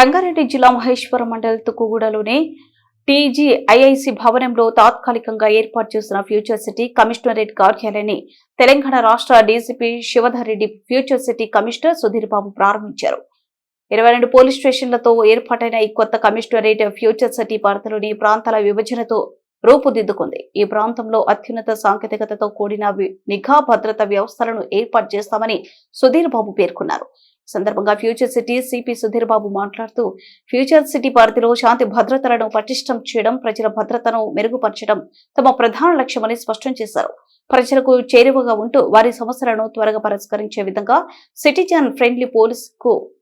రంగారెడ్డి జిల్లా మహేశ్వరం మండల్ తుక్కుగూడలోని టీజీఐఐసి భవనంలో తాత్కాలికంగా ఏర్పాటు చేసిన ఫ్యూచర్ సిటీ కమిషనరేట్ కార్యాలయాన్ని తెలంగాణ రాష్ట్ర DGP Shivadhar Reddy future city commissioner Sudheer Babu ప్రారంభించారు. 22 పోలీస్ స్టేషన్లతో ఏర్పాటైన ఈ కొత్త కమిషనరేట్ ఫ్యూచర్ సిటీ పరిధిలోని ప్రాంతాల విభజనతో రూపుదిద్దుకుంది. ఈ ప్రాంతంలో అత్యున్నత సాంకేతికతతో కూడిన నిఘా భద్రత వ్యవస్థలను ఏర్పాటు చేస్తామని సుధీర్ బాబు పేర్కొన్నారు. సందర్భంగా future city CP Sudheer Babu మాట్లాడుతూ ఫ్యూచర్ సిటీ పరిధిలో శాంతి భద్రతలను పటిష్టం చేయడం, ప్రజల భద్రతను మెరుగుపరచడం తమ ప్రధాన లక్ష్యమని స్పష్టం చేశారు. ప్రజలకు చేరువగా ఉంటూ వారి సమస్యలను త్వరగా పరిష్కరించే విధంగా సిటిజన్ ఫ్రెండ్లీ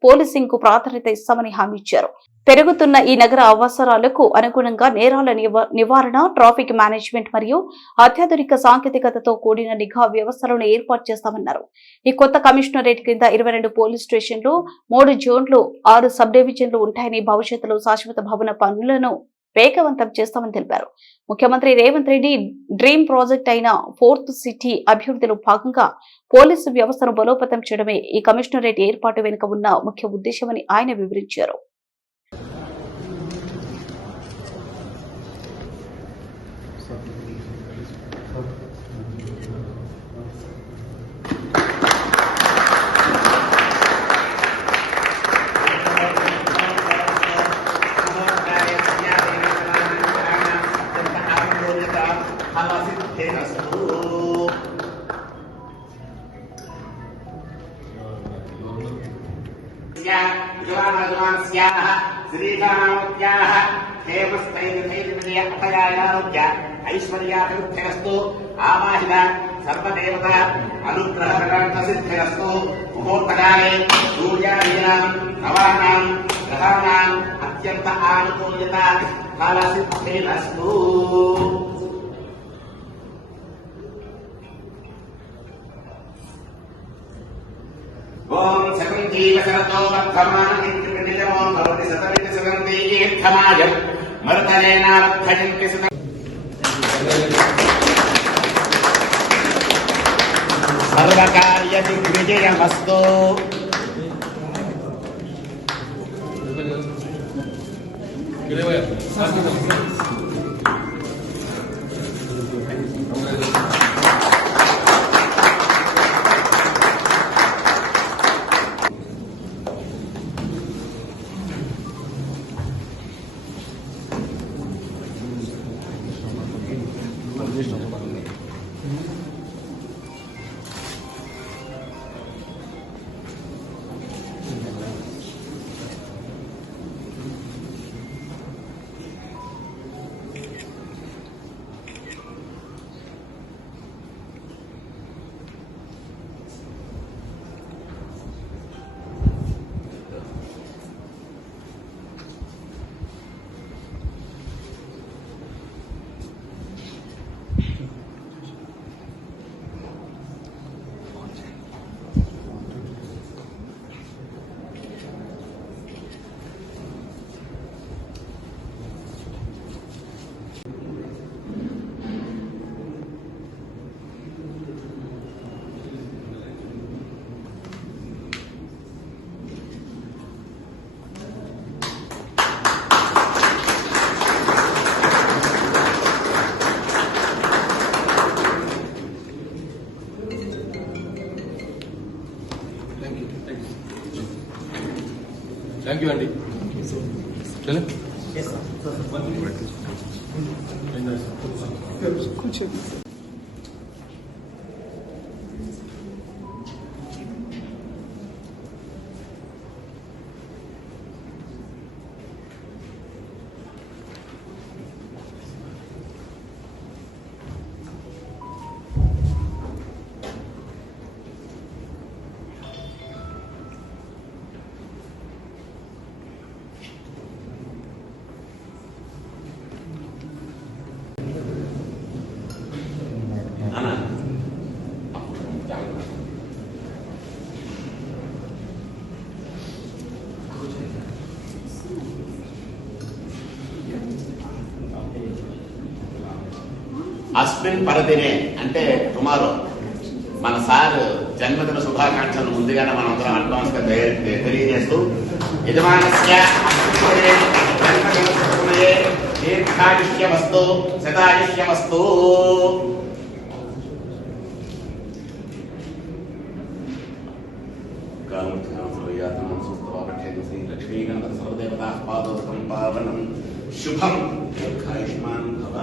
పోలీసింగ్ కు ప్రాధాన్యత ఇస్తామని హామీ ఇచ్చారు. పెరుగుతున్న ఈ నగర అవసరాలకు అనుగుణంగా నేరాల నివారణ, ట్రాఫిక్ మేనేజ్మెంట్ మరియు అత్యాధునిక సాంకేతికతతో కూడిన నిఘా వ్యవస్థలను ఏర్పాటు చేస్తామన్నారు. ఈ కొత్త కమిషనరేట్ కింద 22 పోలీస్ స్టేషన్లు, 3 జోన్లు, 6 సబ్ డివిజన్లు ఉంటాయని, భవిష్యత్తులో శాశ్వత భవన పనులను వేగవంతం చేస్తామని తెలిపారు. ముఖ్యమంత్రి రేవంత్ రెడ్డి డ్రీమ్ ప్రాజెక్ట్ అయిన 4th సిటీ అభివృద్ధిలో భాగంగా పోలీసు వ్యవస్థను బలోపేతం చేయడమే ఈ కమిషనరేట్ ఏర్పాటు వెనుక ఉన్న ముఖ్య ఉద్దేశమని ఆయన వివరించారు. ऐश्वर्याभिवृद्धिरस्तु आवाहिन सर्वदेवता अनुग्रहसिद्धिरस्तु मुहूर्तकाले सूर्यादीनां नवानां ग्रहाणाम् अत्यन्त आनुकूल्यता कालसिद्धिरस्तु। ओम सकं जीवसरतो वर्धमान इन्द्रनिलमो भवति सतरिति सगन्धि ईर्थमायं मर्तनेनावर्धयन्ति सत सर्वकार्य दिग्विजयमस्तु। Thank you, Andy. Chale? Yes, sir. అస్మిన్ పరదినే అంటే టుమారో మన సార్ జన్మదిన శుభాకాంక్షలు ముందుగానే మనందరం అడ్వాన్స్ గా తెలియజేస్తూ యజమానస్య అస్మిన్నే జన్మదినోత్సవసమయే దీర్ఘాయుష్యమస్తు శతాయుష్యమస్తు. లక్ష్మీగణపతి సర్వదేవతా పాదోదకం పావనం శుభం దీర్ఘాయుష్మాన్ భవ.